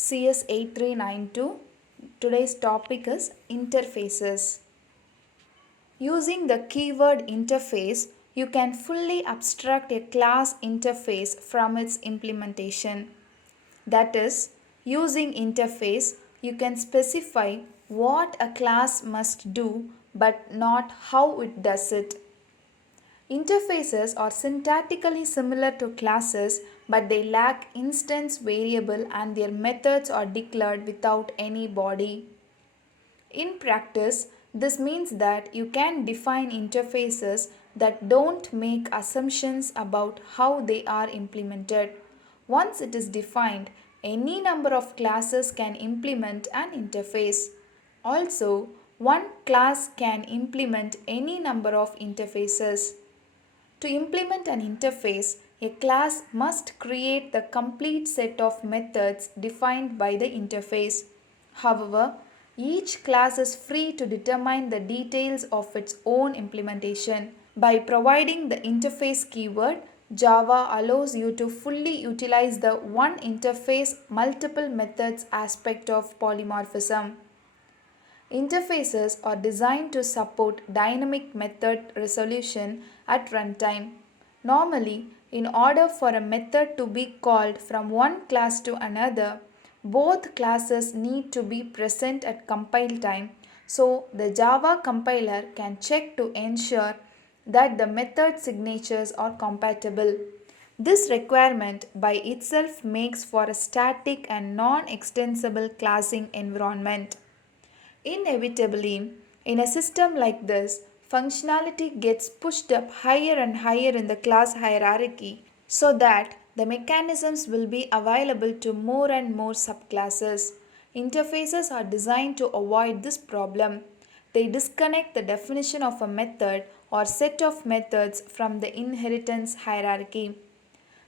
CS 8392. Today's topic is interfaces. Using the keyword interface, you can fully abstract a class interface from its implementation. That is, using interface, you can specify what a class must do but not how it does it. Interfaces are syntactically similar to classes, but they lack instance variable and their methods are declared without any body. In practice, this means that you can define interfaces that don't make assumptions about how they are implemented. Once it is defined, any number of classes can implement an interface. Also, one class can implement any number of interfaces. To implement an interface, a class must create the complete set of methods defined by the interface. However, each class is free to determine the details of its own implementation. By providing the interface keyword, Java allows you to fully utilize the one interface multiple methods aspect of polymorphism. Interfaces are designed to support dynamic method resolution at runtime. Normally, in order for a method to be called from one class to another, both classes need to be present at compile time, so the Java compiler can check to ensure that the method signatures are compatible. This requirement by itself makes for a static and non-extensible classing environment. Inevitably, in a system like this, functionality gets pushed up higher and higher in the class hierarchy so that the mechanisms will be available to more and more subclasses. Interfaces are designed to avoid this problem. They disconnect the definition of a method or set of methods from the inheritance hierarchy.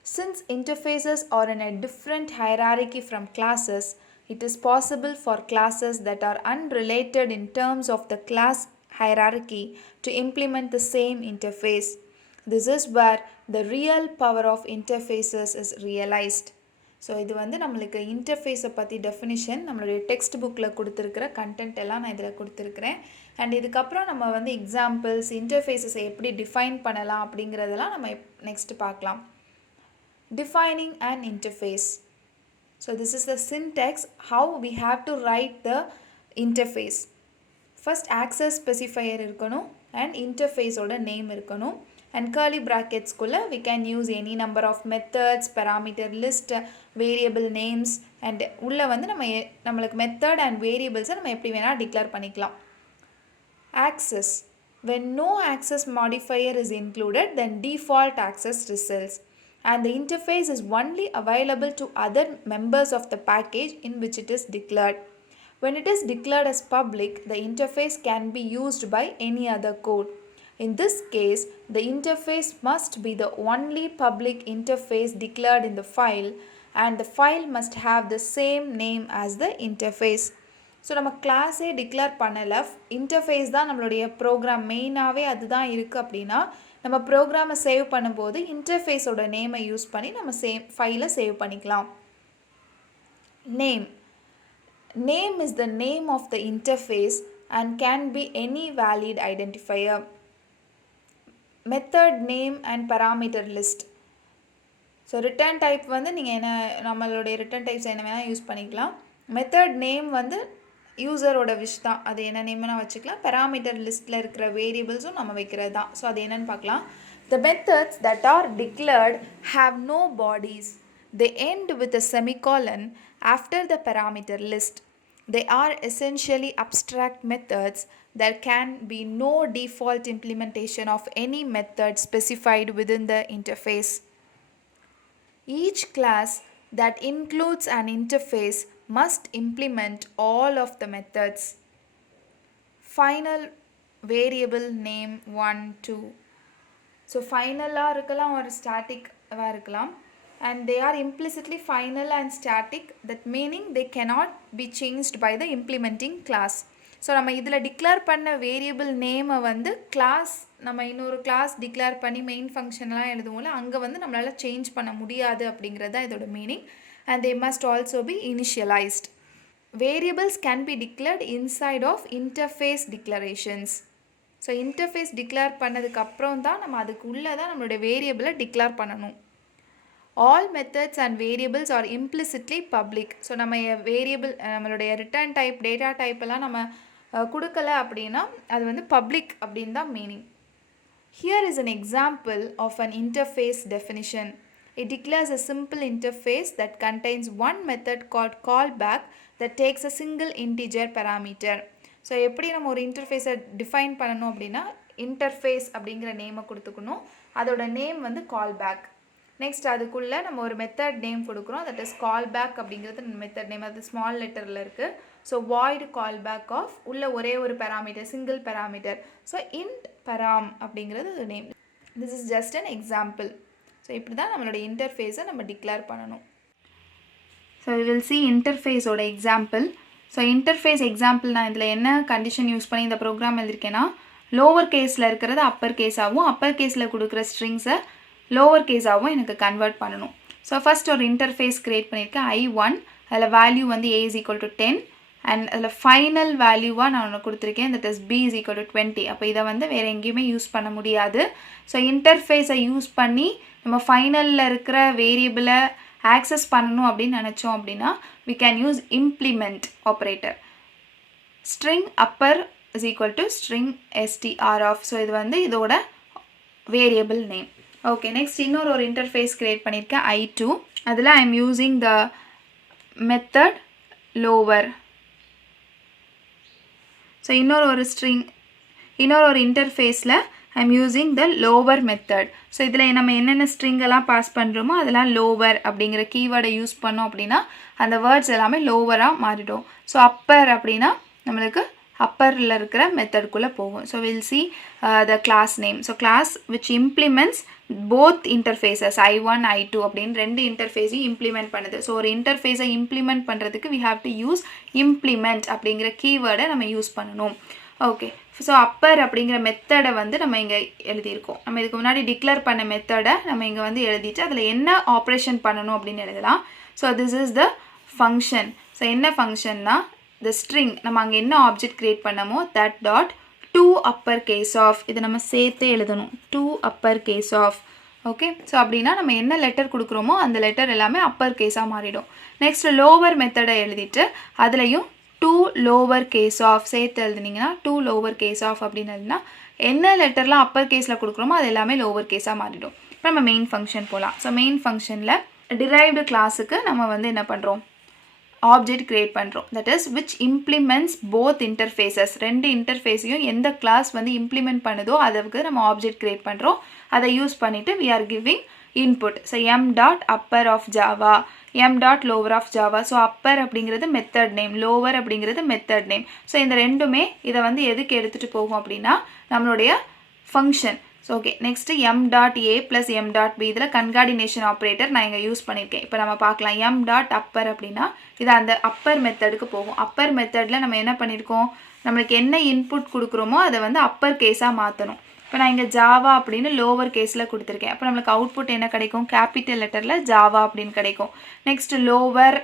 Since interfaces are in a different hierarchy from classes, it is possible for classes that are unrelated in terms of the class hierarchy to implement the same interface. This is where the real power of interfaces is realized. So இது வந்து நம்மளுக்கு இன்டர்ஃபேஸை பற்றி definition நம்மளுடைய text புக்கில் கொடுத்துருக்கிற content எல்லாம் நான் இதில் கொடுத்துருக்குறேன். அண்ட் இதுக்கப்புறம் நம்ம வந்து எக்ஸாம்பிள்ஸ் இன்டர்ஃபேஸஸை எப்படி டிஃபைன் பண்ணலாம் அப்படிங்கிறதெல்லாம் நம்ம நெக்ஸ்ட் பார்க்கலாம். Defining an interface. So this is the syntax how we have to write the interface. First access specifier இருக்கணும் and interface ஓட name இருக்கணும் and curly brackets குள்ள we can use any number of methods, parameter list, variable names and உள்ள வந்து நம்மளுக்கு method and variables நம்ம எப்படி வேணா டிக்ளேர் பண்ணிக்கலாம். Access. When no access modifier is included, then default access results. And the interface is only available to other members of the package in which it is declared. When it is declared as public, the interface can be used by any other code. In this case, the interface must be the only public interface declared in the file and the file must have the same name as the interface. So நம்ம கிளாஸே declare பண்ணலை, interface தான் நம்மளுடைய program மெயினாகவே அதுதான் இருக்குது அப்படின்னா நம்ம ப்ரோக்ராமை save பண்ணும்போது இன்டர்ஃபேஸோட நேமை யூஸ் பண்ணி நம்ம ஃபைலை சேவ் பண்ணிக்கலாம். Name is the name of the interface and can be any valid identifier. Method name and parameter list. So return type வந்து நீங்கள் என்ன நம்மளுடைய ரிட்டர்ன் டைப்ஸ் என்ன வேணால் யூஸ் பண்ணிக்கலாம். மெத்தட் நேம் வந்து யூசரோட விஷ் தான், அது என்ன நேம்னா வச்சுக்கலாம். பெராமீட்டர் லிஸ்ட்டில் இருக்கிற வேரியபிள்ஸும் நம்ம வைக்கிறது தான். ஸோ அது என்னென்னு பார்க்கலாம். The methods that are declared have no bodies. They end with a semicolon after the parameter list. They are essentially abstract methods. There can be no default implementation of any method specified within the interface. Each class that includes an interface must implement all of the methods. Final variable name 1, 2. So final இருக்கலாம் or static இருக்கலாம் and they are implicitly final and static, that meaning they cannot be changed by the implementing class. So நம்ம இதில் declare பண்ண variable நேமை வந்து class நம்ம இன்னொரு class declare பண்ணி மெயின் ஃபங்க்ஷன்லாம் எழுதுவோம்ல, அங்கே வந்து நம்மளால் சேஞ்ச் பண்ண முடியாது அப்படிங்கிறது தான் இதோட meaning. and they must also be initialized. Variables can be declared inside of interface declarations. So interface declare பண்ணதுக்கு அப்புறம் தான் நம்ம அதுக்கு உள்ளே தான் நம்மளுடைய வேரியபிளை டிக்ளேர் பண்ணணும். All methods and variables are implicitly public. So நம்ம வேரியபிள் நம்மளுடைய ரிட்டர்ன் டைப் டேட்டா டைப்பெல்லாம் நம்ம கொடுக்கல அப்படின்னா அது வந்து பப்ளிக் அப்படின்னு தான் meaning. Here is an example of an interface definition. It declares a simple interface that contains one method called callback that takes a single integer parameter. So எப்படி நம்ம ஒரு இன்டர்ஃபேஸை டிஃபைன் பண்ணணும் அப்படின்னா இன்டர்ஃபேஸ் அப்படிங்கிற நேமை கொடுத்துக்கணும். அதோட நேம் வந்து கால்பேக். நெக்ஸ்ட் அதுக்குள்ளே நம்ம ஒரு மெத்தட் நேம் கொடுக்குறோம். தட் இஸ் கால்பேக் அப்படிங்கிறது மெத்தட் நேம். அது ஸ்மால் லெட்டரில் இருக்குது. ஸோ வாய்டு கால்பேக் ஆஃப் உள்ள ஒரே ஒரு parameter, single parameter. So int param அப்படிங்கிறது name. This is just an example. So இப்படி தான் நம்மளோட இன்டர்ஃபேஸை நம்ம டிக்ளேர் பண்ணணும். ஸோ வி வில் சி இன்டர்ஃபேஸோட எக்ஸாம்பிள். ஸோ இன்டர்ஃபேஸ் எக்ஸாம்பிள் நான் இதில் என்ன கண்டிஷன் யூஸ் பண்ணி இந்த ப்ரோக்ராம் எழுதியிருக்கேன்னா, லோவர் கேஸில் இருக்கிறது அப்பர் கேஸாகவும் அப்பர் கேஸில் கொடுக்குற ஸ்ட்ரிங்ஸை லோவர் கேஸாகவும் எனக்கு கன்வெர்ட் பண்ணணும். ஸோ ஃபஸ்ட் ஒரு இன்டர்ஃபேஸ் க்ரியேட் பண்ணியிருக்கேன் I1. அதில் வேல்யூ வந்து A is equal to 10 and அதில் ஃபைனல் வேல்யூவாக நான் ஒன்று கொடுத்துருக்கேன். That is B is equal to 20. அப்போ இதை வந்து வேறு எங்கேயுமே யூஸ் பண்ண முடியாது. ஸோ இன்டர்ஃபேஸை யூஸ் பண்ணி நம்ம ஃபைனலில் இருக்கிற வேரியபிளை ஆக்சஸ் பண்ணணும் அப்படின்னு நினச்சோம் அப்படின்னா we can use implement operator. string upper is equal to string str of. So இது வந்து இதோட வேரியபிள் நேம். ஓகே, நெக்ஸ்ட் இன்னொரு இன்டர்ஃபேஸ் க்ரியேட் பண்ணியிருக்கேன் I2. அதில் I am using the method lower. So இன்னொரு இன்டர்ஃபேஸில் I am using the lower method. So இதில் நம்ம என்னென்ன ஸ்ட்ரிங்கெல்லாம் பாஸ் பண்ணுறோமோ அதெல்லாம் லோவர் அப்படிங்கிற கீவேர்டை யூஸ் பண்ணோம் அப்படின்னா அந்த வேர்ட்ஸ் எல்லாமே லோவராக மாறிடும். ஸோ அப்பர் அப்படின்னா நம்மளுக்கு அப்பரில் இருக்கிற மெத்தடுக்குள்ளே போகும். So will see the class name. So class which implements both interfaces I1 I2 அப்படின்னு ரெண்டு இன்டர்ஃபேஸையும் இம்ப்ளிமெண்ட் பண்ணுது. ஸோ ஒரு இன்டர்ஃபேஸை இம்ப்ளிமெண்ட் பண்ணுறதுக்கு we have to use implement அப்படிங்கிற கீவேர்டை நம்ம யூஸ் பண்ணணும். ஓகே, ஸோ அப்பர் அப்படிங்கிற மெத்தடை வந்து நம்ம இங்கே எழுதியிருக்கோம். நம்ம இதுக்கு முன்னாடி டிக்ளேர் பண்ண மெத்தடை நம்ம இங்கே வந்து எழுதிட்டு அதில் என்ன ஆப்ரேஷன் பண்ணணும் அப்படின்னு எழுதலாம். So this is the function. So என்ன ஃபங்க்ஷன்னா த ஸ்ட்ரிங் நம்ம அங்கே என்ன ஆப்ஜெக்ட் க்ரியேட் பண்ணமோ that dot to upper case of. இதை நம்ம சேர்த்து எழுதணும், to upper case of. Okay, so அப்படின்னா நம்ம என்ன லெட்டர் கொடுக்குறோமோ அந்த லெட்டர் எல்லாமே அப்பர் கேஸாக மாறிடும். நெக்ஸ்ட் லோவர் மெத்தடை எழுதிட்டு அதுலேயும் டூ லோவர் கேஸ் ஆஃப் சேர்த்து எழுதுனீங்கன்னா டூ லோவர் கேஸ் ஆஃப் அப்படின்னு எழுதுனா என்ன லெட்டர்லாம் அப்பர் கேஸில் கொடுக்குறோமோ அது எல்லாமே லோவர் கேஸாக மாறிடும். இப்போ நம்ம மெயின் ஃபங்க்ஷன் போகலாம். ஸோ மெயின் ஃபங்க்ஷனில் டிரைவ்டு கிளாஸுக்கு நம்ம வந்து என்ன பண்ணுறோம், ஆப்ஜெக்ட் க்ரியேட் பண்ணுறோம். That is which implements both interfaces. ரெண்டு இன்டர்ஃபேஸையும் எந்த கிளாஸ் வந்து இம்ப்ளிமெண்ட் பண்ணுதோ அதுக்கு நம்ம ஆப்ஜெக்ட் க்ரியேட் பண்ணுறோம். அதை யூஸ் பண்ணிவிட்டு we are giving input. So m dot upper of Java, m dot lower of Java. So upper அப்படிங்கிறது மெத்தட் நேம், லோவர் அப்படிங்கிறது மெத்தட் நேம். ஸோ இந்த ரெண்டுமே இதை வந்து எதுக்கு எடுத்துகிட்டு போகும் அப்படின்னா நம்மளுடைய function. So okay, next m dot a plus m dot b. இதில் கன்கார்டினேஷன் ஆப்ரேட்டர் நான் இங்கே யூஸ் பண்ணியிருக்கேன். இப்போ நம்ம பார்க்கலாம். m டாட் அப்பர் அப்படின்னா இது அந்த அப்பர் மெத்தடுக்கு போகும். அப்பர் மெத்தடில் நம்ம என்ன பண்ணியிருக்கோம், நம்மளுக்கு என்ன இன்புட் கொடுக்குறோமோ அதை வந்து அப்பர் கேஸாக மாற்றணும். இப்போ நான் இங்கே ஜாவா அப்படின்னு லோவர் கேஸில் கொடுத்துருக்கேன். அப்போ நம்மளுக்கு அவுட்புட் என்ன கிடைக்கும், கேபிட்டல் லெட்டரில் ஜாவா அப்படின்னு கிடைக்கும். Next lower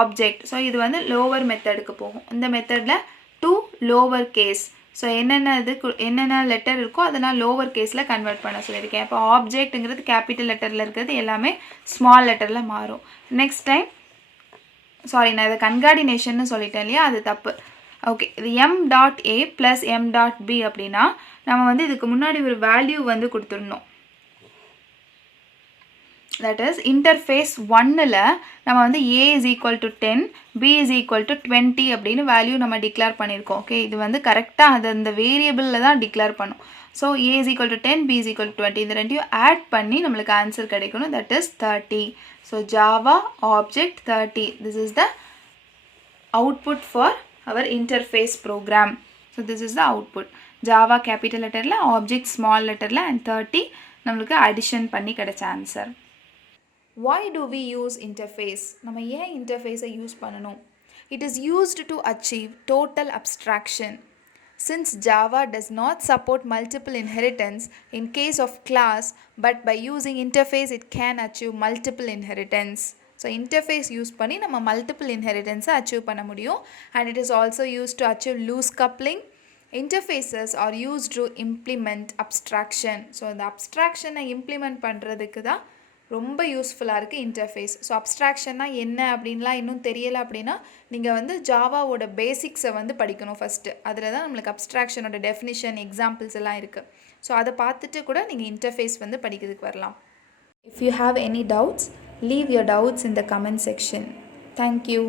object. ஸோ இது வந்து லோவர் மெத்தடுக்கு போகும். இந்த மெத்தடில் டூ லோவர் கேஸ். ஸோ என்னென்ன லெட்டர் இருக்கோ அதெல்லாம் லோவர் கேஸில் கன்வெர்ட் பண்ண சொல்லியிருக்கேன். இப்போ ஆப்ஜெக்ட்டுங்கிறது கேபிட்டல் லெட்டரில் இருக்கிறது எல்லாமே ஸ்மால் லெட்டரில் மாறும். நெக்ஸ்ட் டைம் நான் இதை கன்கார்டினேஷன்னு சொல்லிட்டேன் இல்லையா, அது தப்பு. ஓகே, இது m dot a plus m dot b அப்படின்னா நம்ம வந்து இதுக்கு முன்னாடி ஒரு வேல்யூ வந்து கொடுத்துருந்தோம். தட் இஸ் இன்டர்ஃபேஸ் 1ல் நம்ம வந்து a is equal to 10, b is equal to 20 அப்படின்னு வேல்யூ நம்ம டிக்ளேர் பண்ணியிருக்கோம். ஓகே, இது வந்து கரெக்டாக அது அந்த வேரியபிளில் தான் டிக்ளேர் பண்ணும். So a is equal to 10, b is equal to 20 இந்த ரெண்டையும் ஆட் பண்ணி நம்மளுக்கு ஆன்சர் கிடைக்கணும். That is 30. So Java object 30. This is the output for our interface program. So this is the output. Java capital letterல, object small letterல and 30 நம்மளுக்கு addition பண்ணி கிடைச்ச answer. Why do we use interface? நம்ம ஏன் interface use பண்ணணும்? It is used to achieve total abstraction. Since Java does not support multiple inheritance in case of class, but by using interface it can achieve multiple inheritance. So interface use பண்ணி நம்ம multiple இன்ஹெரிட்டன்ஸை achieve பண்ண முடியும். And it is also use to achieve loose coupling. Interfaces are used to implement abstraction. So இந்த அப்ஸ்ட்ராக்ஷனை implement பண்ணுறதுக்கு தான் ரொம்ப யூஸ்ஃபுல்லாக இருக்குது இன்டர்ஃபேஸ். ஸோ அப்ஸ்ட்ராக்ஷன்னா என்ன அப்படின்லாம் இன்னும் தெரியலை அப்படின்னா நீங்கள் வந்து ஜாவாவோட பேசிக்ஸை வந்து படிக்கணும் ஃபஸ்ட்டு. அதில் தான் நம்மளுக்கு அப்ஸ்ட்ராக்ஷனோட டெஃபினிஷன் எக்ஸாம்பிள்ஸ் எல்லாம் இருக்குது. ஸோ அதை பார்த்துட்டு கூட நீங்கள் இன்டர்ஃபேஸ் வந்து படிக்கிறதுக்கு வரலாம். If you have any doubts, leave your doubts in the comment section. Thank you.